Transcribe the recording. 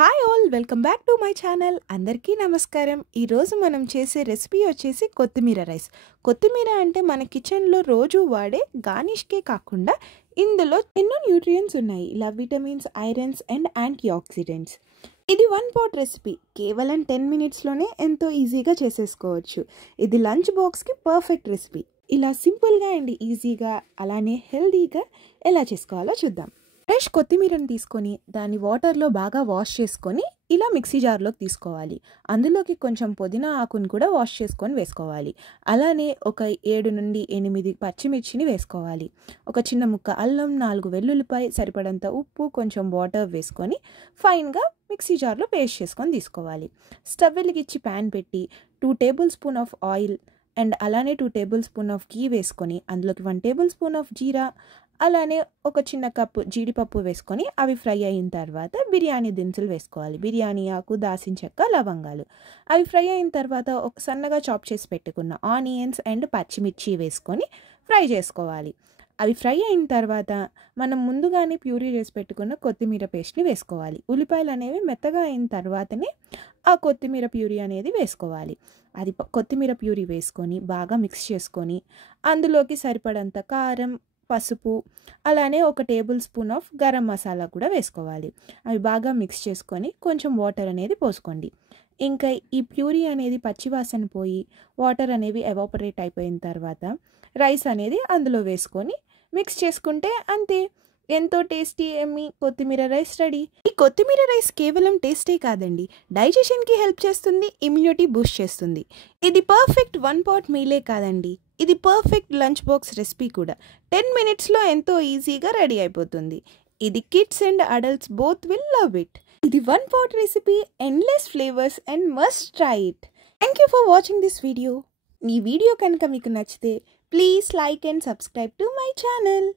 Hi all welcome back to my channel. అందరికీ నమస్కారం. ఈరోజు మనం చేసే రెసిపీ వచ్చేసి కొత్తిమీర రైస్. కొత్తిమీర అంటే మన కిచెన్లో రోజు వాడే గార్నిష్కే కాకుండా ఇందులో ఎన్నో న్యూట్రియంట్స్ ఉన్నాయి. ఇలా vitamins, irons and antioxidants. ఇది 1 పాట్ రెసిపీ. కేవలం 10 మినిట్స్లోనే ఎంతో ఈజీగా చేసేసుకోవచ్చు. ఇది లంచ్ బాక్స్కి పర్ఫెక్ట్ రెసిపీ. ఇలా సింపుల్గా అండ్ ఈజీగా అలానే హెల్దీగా ఎలా చేసుకోవాలో చూద్దాం. ఫ్రెష్ కొత్తిమీరని తీసుకొని దాన్ని వాటర్లో బాగా వాష్ చేసుకొని ఇలా మిక్సీ జార్లోకి తీసుకోవాలి. అందులోకి కొంచెం పుదీనా ఆకుని కూడా వాష్ చేసుకొని వేసుకోవాలి. అలానే ఒక 7 నుండి 8 పచ్చిమిర్చిని వేసుకోవాలి. ఒక చిన్న ముక్క అల్లం, 4 వెల్లుల్లిపాయ, సరిపడంత ఉప్పు, కొంచెం వాటర్ వేసుకొని ఫైన్గా మిక్సీ జార్లో పేస్ట్ చేసుకొని తీసుకోవాలి. స్టవ్ వెలిగించి ప్యాన్ పెట్టి 2 table spoon of oil and అలానే 2 టేబుల్ స్పూన్ ఆఫ్ గీ వేసుకొని అందులోకి 1 టేబుల్ స్పూన్ ఆఫ్ జీరా, అలానే ఒక చిన్న కప్పు జీడిపప్పు వేసుకొని అవి ఫ్రై అయిన తర్వాత బిర్యానీ దినుసులు వేసుకోవాలి. బిర్యానీ ఆకు, దాల్చిన చెక్క, లవంగాలు. అవి ఫ్రై అయిన తర్వాత ఒక సన్నగా చాప్ చేసి పెట్టుకున్న ఆనియన్స్ అండ్ పచ్చిమిర్చి వేసుకొని ఫ్రై చేసుకోవాలి. అవి ఫ్రై అయిన తర్వాత మనం ముందుగానే ప్యూరీ చేసి పెట్టుకున్న కొత్తిమీర పేస్ట్ని వేసుకోవాలి. ఉల్లిపాయలు అనేవి మెత్తగా అయిన తర్వాతనే ఆ కొత్తిమీర ప్యూరీ అనేది వేసుకోవాలి. అది కొత్తిమీర ప్యూరీ వేసుకొని బాగా మిక్స్ చేసుకొని అందులోకి సరిపడంత కారం, పసుపు, అలానే ఒక table spoon of garam masala కూడా వేసుకోవాలి. అవి బాగా మిక్స్ చేసుకొని కొంచెం వాటర్ అనేది పోసుకోండి. ఇంకా ఈ ప్యూరీ అనేది పచ్చివాసన పోయి వాటర్ అనేవి ఎవాపరేట్ అయిపోయిన తర్వాత రైస్ అనేది అందులో వేసుకొని మిక్స్ చేసుకుంటే అంతే, ఎంతో టేస్టీ ఎమ్మీ కొత్తిమీర రైస్ రెడీ. ఈ కొత్తిమీర రైస్ కేవలం టేస్టే కాదండి, డైజెషన్కి హెల్ప్ చేస్తుంది, ఇమ్యూనిటీ బూస్ట్ చేస్తుంది. ఇది పర్ఫెక్ట్ 1 పాట్ మీలే కాదండి, ఇది పర్ఫెక్ట్ లంచ్ బాక్స్ రెసిపీ కూడా. 10 మినిట్స్లో ఎంతో ఈజీగా రెడీ అయిపోతుంది. ఇది kids and adults both will love it. ఇది 1 pot recipe, endless flavours and must try it. Thank you for watching this video. ఈ వీడియో కనుక మీకు నచ్చితే please like and subscribe to my channel.